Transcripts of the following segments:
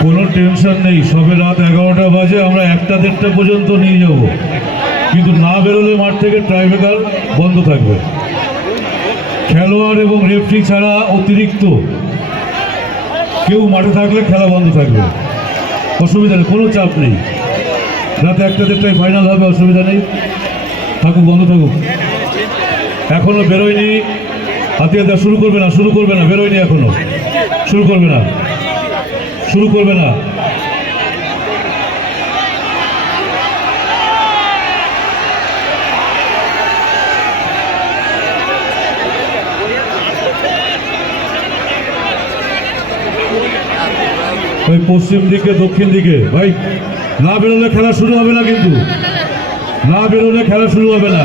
কোনো টেনশন নেই, সবে রাত এগারোটা বাজে, আমরা একটা দেড়টা পর্যন্ত নিয়ে যাব। কিন্তু না বেরোলে মাঠ থেকে ট্রাইবেকার বন্ধ থাকবে। খেলোয়াড় এবং রেফরি ছাড়া অতিরিক্ত। কেউ মাঠে থাকলে খেলা বন্ধ থাকবে। অসুবিধা নেই, কোনো চাপ নেই। রাতে একটা দেড়টায় ফাইনাল হবে, অসুবিধা নেই। থাকুক, বন্ধ থাকুক। এখনও বেরোয়নি হাতিয়ার দেওয়া শুরু করবে না, শুরু করবে না, বেরোয়নি এখনও। শুরু করবে না। শুরু করবে না। ওই পশ্চিম দিকে, দক্ষিণ দিকে। ভাই, না বেরোলে খেলা শুরু হবে না কিন্তু। না বেরোলে খেলা শুরু হবে না।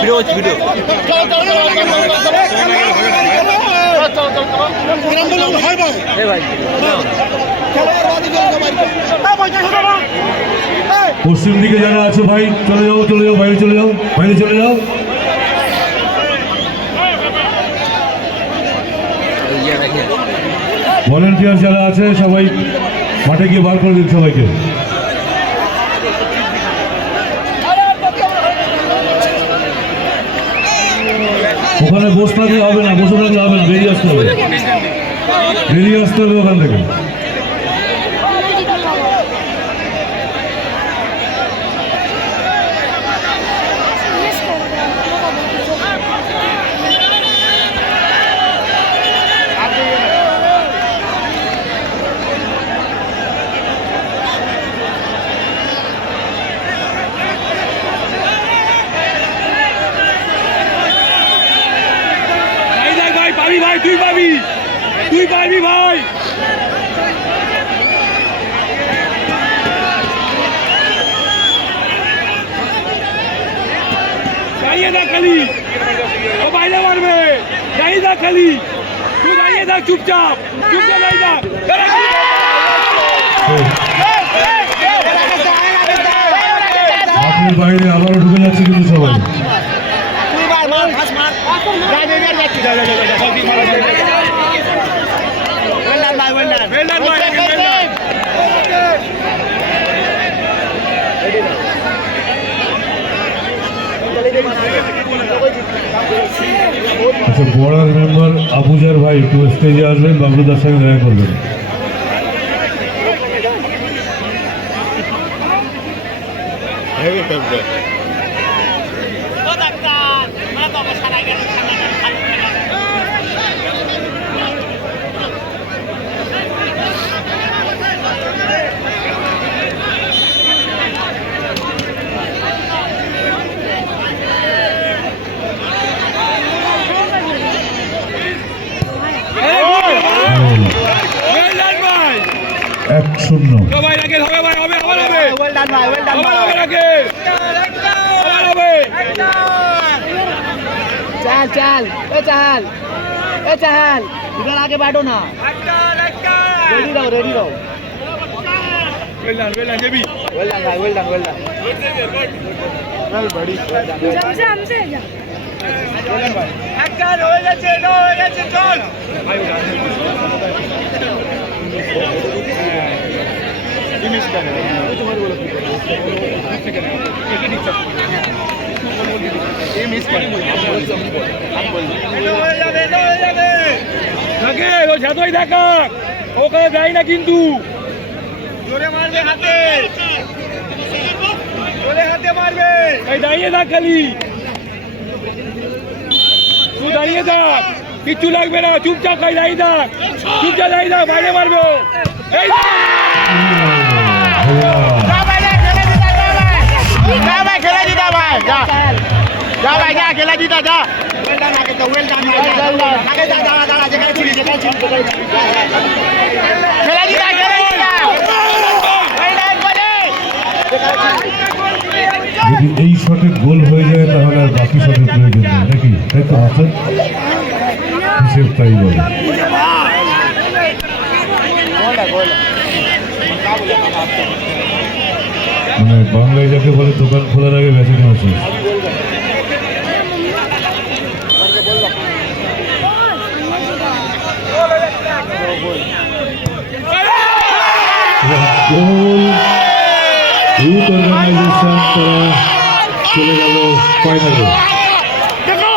ভিডিও হচ্ছে ভিডিও। পশ্চিম দিকে যারা আছে ভাই চলে যাও চলে যাও বাইরে চলে যাও বাইরে চলে যাও। ভলেন্টিয়ার যারা আছে সবাই মাঠে গিয়ে বার করে দিন সবাইকে। ওখানে বসতে দিয়ে হবে না, বসে থাকলে হবে না, বেরিয়ে আসতে হবে। বেরিয়ে আসতে হবে ওখান থেকে ভাই দেখ ভাই পাবি ভাই তুই পাবি। তুই পাবি ভাই। দাঁড়িয়ে থাক খালি। ও বাইরে মারবে। দাঁড়িয়ে থাক খালি। তুই দাঁড়িয়ে থাক চুপচাপ। চুপচাপ দাঁড়িয়ে থাক। মাঠের বাইরে আবারও ঢুকে যাচ্ছে কিন্তু সবাই। আচ্ছা বড়ার মেম্বার আবুজার ভাই একটু স্টেজে আসবেন বাবলুদার সঙ্গে দেখা করবেন ভাই এক শূন্য। চাল চাল এ চাল এ চাল। এবার আগে বাটো না। রেডি রও রেডি রও ওয়েল ডান ওয়েল ডান জেবি ওয়েল ডান ভাই well done well done well body জামসে আমসে যা একটা হয়ে গেছে এটা হয়ে গেছে চল ভাই থাকে ও যতই দেখা। ওখানে দেয় না কিন্তু। এই দাঁড়িয়ে থাক খালি। তুই দাঁড়িয়ে থাক। কিচ্ছু লাগবে না। চুপচাপ খাই দাঁড়িয়ে থাক। চুপচাপ দাঁড়িয়ে থাক। বাইরে মারবো এই যা যা ভাই যা খেলা দিতা যা খেলা দিতা খেলা যদি এই শটে গোল হয়ে যায় তাহলে আর বাকি শটের প্রয়োজন নেই নাকি তাই তো হাসান হিসেব তাই বলে গোল গোল বাংলায় যাকে বলে দোকান খোলার আগে বেঁচে কেনা শেষ। ইউথ অর্গানাইজেশন তারা চলে গেল ফাইনালে দেখো